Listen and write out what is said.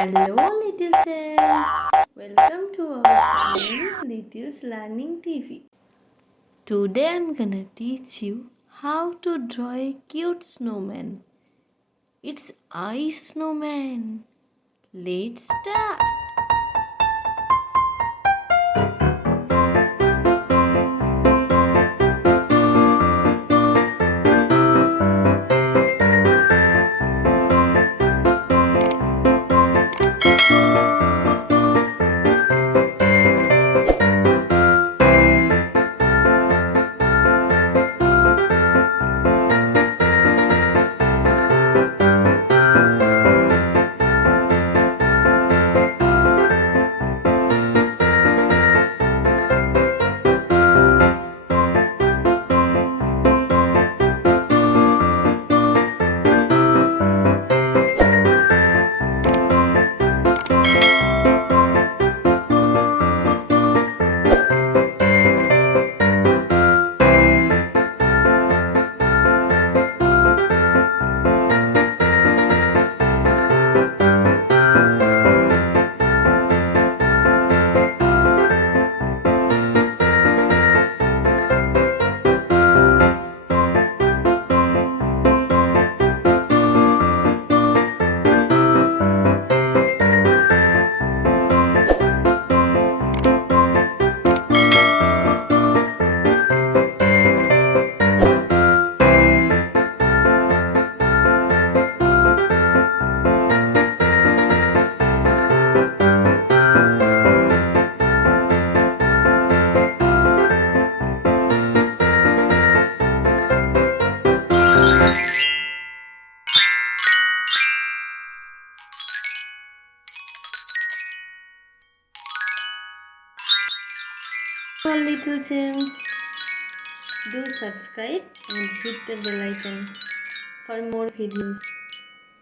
Hello, little childs. Welcome to our channel, Little's Learning TV. Today I'm gonna teach you how to draw a cute snowman. It's Ice Snowman. Let's start. So little childs, do subscribe and hit the bell icon for more videos.